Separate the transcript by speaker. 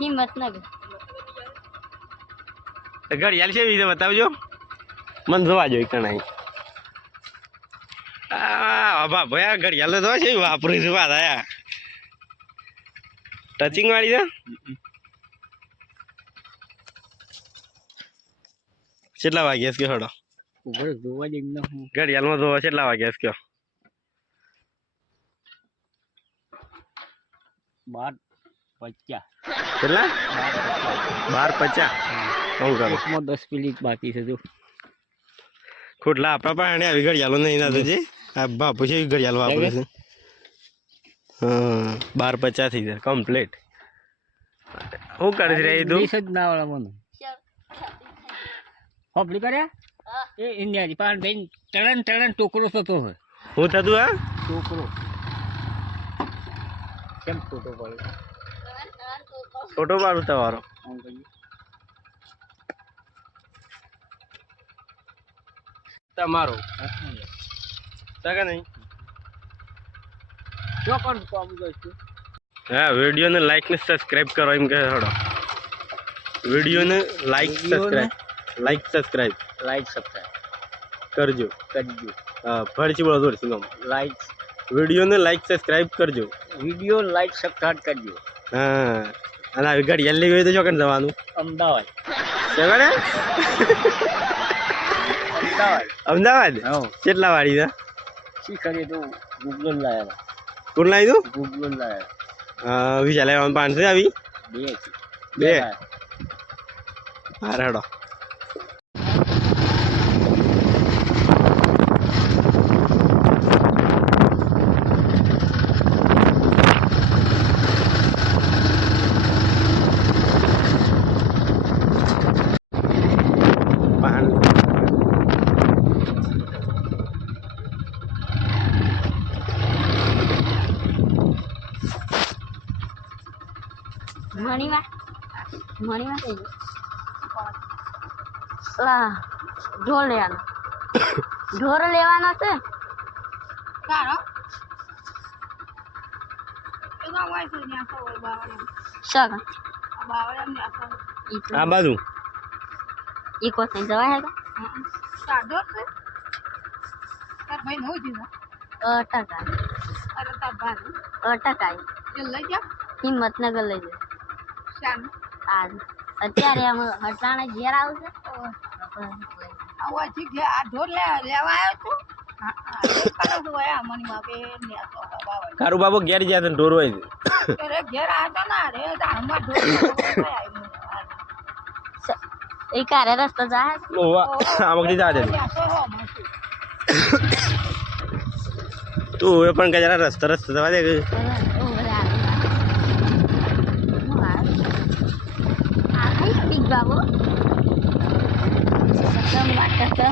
Speaker 1: હિંમતનગર.
Speaker 2: ઘડિયાળ છે વિશે બતાવજો. મને જોવા જોઈએ કણાઈ આ બાબા ભાઈ આ ઘડિયાળ તો છે વાપરું છું પાછા ટચિંગ વાળી છે? કેટલા વાગ્યા છે હડો?
Speaker 3: ઉપર જોવા જ
Speaker 2: ઘડિયાળમાં જોવા કેટલા વાગ્યા છે કયો
Speaker 3: બાર પચાસ.
Speaker 2: કેટલા? બાર પચાસ. શું કરો.
Speaker 3: એકમાં દસ મિનિટ બાકી છે જો.
Speaker 2: ખોટલા આપણા પણ એને આવી ઘડિયાળો નહીં ના તો છે આ બાપુ છે ઘડિયાળ વાપરે છે. હા બાર પચાસ થઈ જાય કમ્પ્લીટ શું કરે છે રે તું
Speaker 3: જ ના વાળા મને. હોપલી કર્યા? એ ઇન્ડિયાની પાન ભાઈ તળન તળન ટોકરો થતો હોય.
Speaker 2: હું થતું આ
Speaker 3: ટોકરો. કેમ ટોટો પડે?
Speaker 2: ફોટો પાડું તમારો
Speaker 3: આમ
Speaker 2: તમારો સગા નહીં
Speaker 3: જો કોણ કામ કરશું
Speaker 2: હા વિડીયોને લાઈક ને સબસ્ક્રાઇબ કરો એમ કહે હડો વિડીયોને like? Subscribe like subscribe
Speaker 3: like subscribe
Speaker 2: કરજો
Speaker 3: કરજો
Speaker 2: હા ફરીથી બોલો સિંગમ
Speaker 3: લાઈક
Speaker 2: વિડીયોને લાઈક સબસ્ક્રાઇબ કરજો
Speaker 3: વીડિયો લાઈક સબસ્ક્રાઈબ કરજો
Speaker 2: હા. અને આવી ઘડિયાળ લેવી હોય તો ચોકન જવાનું
Speaker 3: અમદાવાદ
Speaker 2: ચોકને
Speaker 3: અમદાવાદ. હા.
Speaker 2: કેટલા વાળી છે?
Speaker 3: શી કરીએ તો ગૂગલ લાયા
Speaker 2: કોણ લાવી દઉં
Speaker 3: ગૂગલ લાયા
Speaker 2: વિચાર લેવાનું પાંચસો આવી?
Speaker 3: બે.
Speaker 2: બે?
Speaker 3: હાર
Speaker 2: હા હડો પાન
Speaker 1: મણીમાં મણીમાં થઈ ગયું ઢોર લેવાનો ઢોર લેવાનો છે
Speaker 2: આ બાજુ
Speaker 1: ઈ કોઈ જવાય? અટકાય
Speaker 4: tá bem.
Speaker 1: અટકાય
Speaker 4: Eu leio
Speaker 1: Himmatnagar લઈ જાય અત્યારે આમ હટાણે ઘેર આવશે
Speaker 4: A hoje que a dor le leva eu. Ah, para do é a mãe uma vez ne a sua babão.
Speaker 2: કારું Babu ઘેર જાય તો ઢોર હોય છે
Speaker 4: Ele quer a dona, ele dá uma dor.
Speaker 1: એ રસ્તો જાય
Speaker 2: આમાં જા દે તું એ પણ કે જરા રસ્તો રસ્તો જવા દે કે
Speaker 1: બાબુ વાટે